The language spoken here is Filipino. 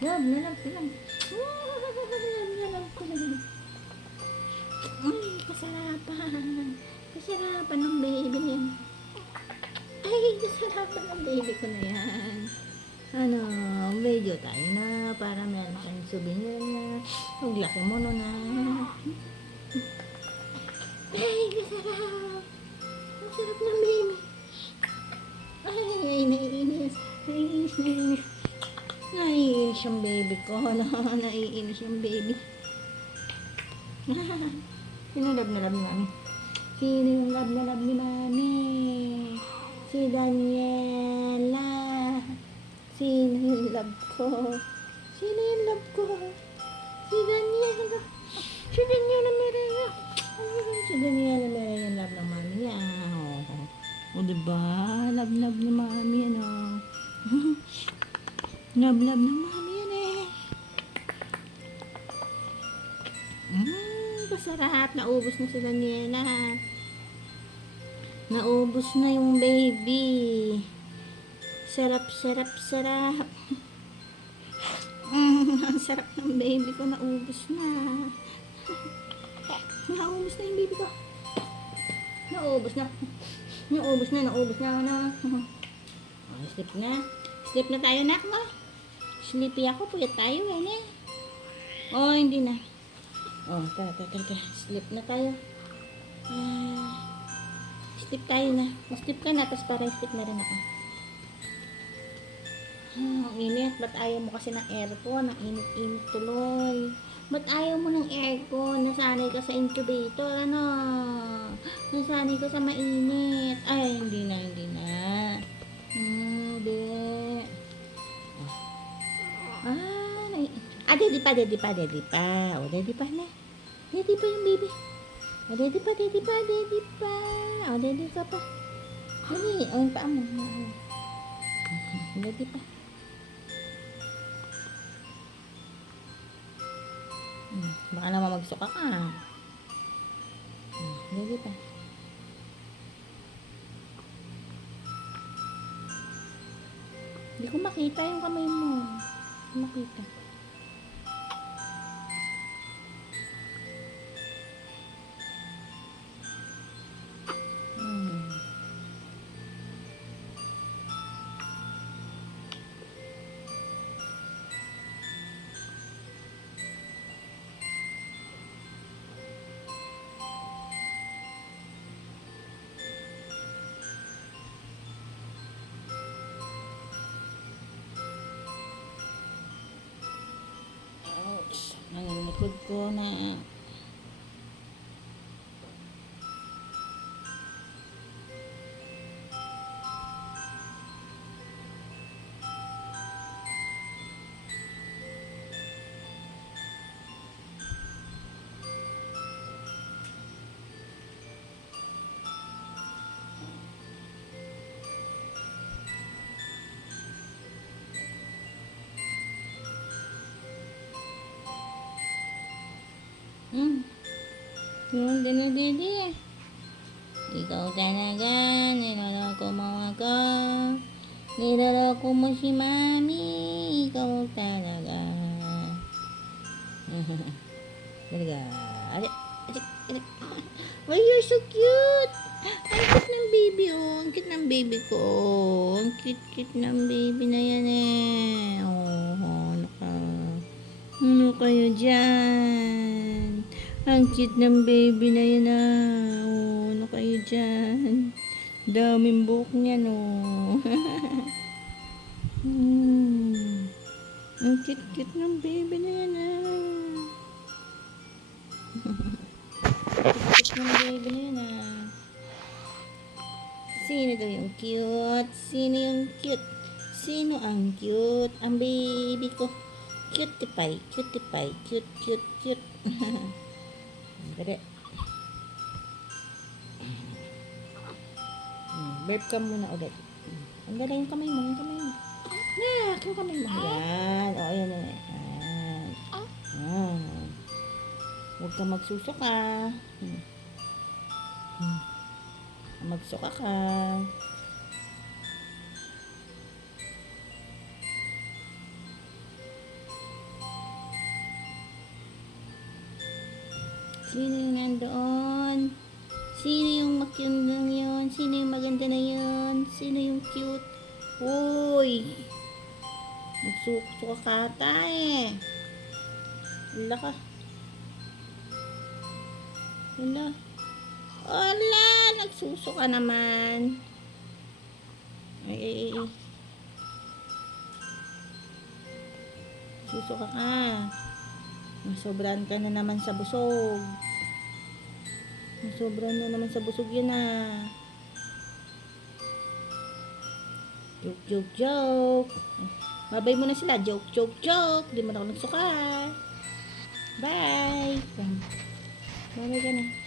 Love na love ko lang. Love na love ko lang. Ay, kasarapan. Kasarapan ng baby na yan. Ay, kasarapan ng baby ko na yan. Ano, video tayo na para meron kang souvenir na. Paglaki mo no na. Ay, kasarap. Ang sarap ng baby. Ay, naiinis. Naiinis, naiinis. Naiinis yung baby ko. No? Naiinis yung baby. Sino love na love ni mami? Sino yung love na love ni mami? Si Daniela. Sino yung love ko? Sino yung love ko? Si Daniela. Si Daniela Mireya. Si Daniela Mireya yung love ng mami niya. O diba? Love love ni mami yan o. Love love ng mami yan eh. Masarap. Naubos na si Daniela. Naubos na yung baby. Sarap, sarap, sarap. Ang sarap ng baby ko. Naubos na. Naubos na yung baby ko. Naubos na. Naubos na, naubos na. Oh, sleep na. Sleep na tayo na mo. Sleepy ako. Puyat tayo yan eh. Oh, hindi na. Oh, tara. Sleep na tayo. Sleep tayo na. Sleep ka na, tapos parang sleep na rin ako. Ang init. Ba't ayaw mo kasi ng aircon? Ang init-init tuloy. Ba't ayaw mo ng aircon? Nasanay ka sa incubator, ano? Nasanay ka sa mainit. Ay, hindi na. Hindi. Daddy pa. O, daddy pa na. Daddy pa yung baby. O, daddy pa. O, daddy ka pa. Dali, o, yung paa mo. Daddy pa. Baka naman magsuka ka. Daddy pa. Hindi ko makita yung kamay mo. Hindi ko makita. Ang likod ko na. Yun din na didi. Ikaw talaga, niloloko mo ako. Niloloko mo si mami. Ikaw talaga. Talaga. Adik. Why you're so cute? Ang cute ng baby oh. Ang cute ng baby ko oh. Ang cute ng baby na yan eh. Oh, ano kayo dyan? Ang cute ng baby na yan ah. Oh, ano kayo dyan? Daming buhok niya no. Ang cute ng baby na yan ah. Cute ng baby na yan ah. Sino daw yung cute? Sino yung cute? Sino ang cute? Ang baby ko. Cutie pie. Cute. Dali. Burp ka muna ulit. Ang dala yung kamay mo. Yung kamay mo. Yan. O, ayan. Huwag ka magsusuka. Magsuka ka. Sino yung nandoon? Sino yung makyundang yun? Sino yung maganda na yun? Sino yung cute? Uy! Nagsuka ka ata eh. Wala ka. Wala. Wala! Nagsusuka naman. Ay. Susuka ka. Masobran ka na naman sa busog. Masobran na naman sa busog yan ah. Joke, joke, joke. Babay mo na sila. Joke, joke, joke. Di mo na ako nagsuka. Bye. Bye ka na.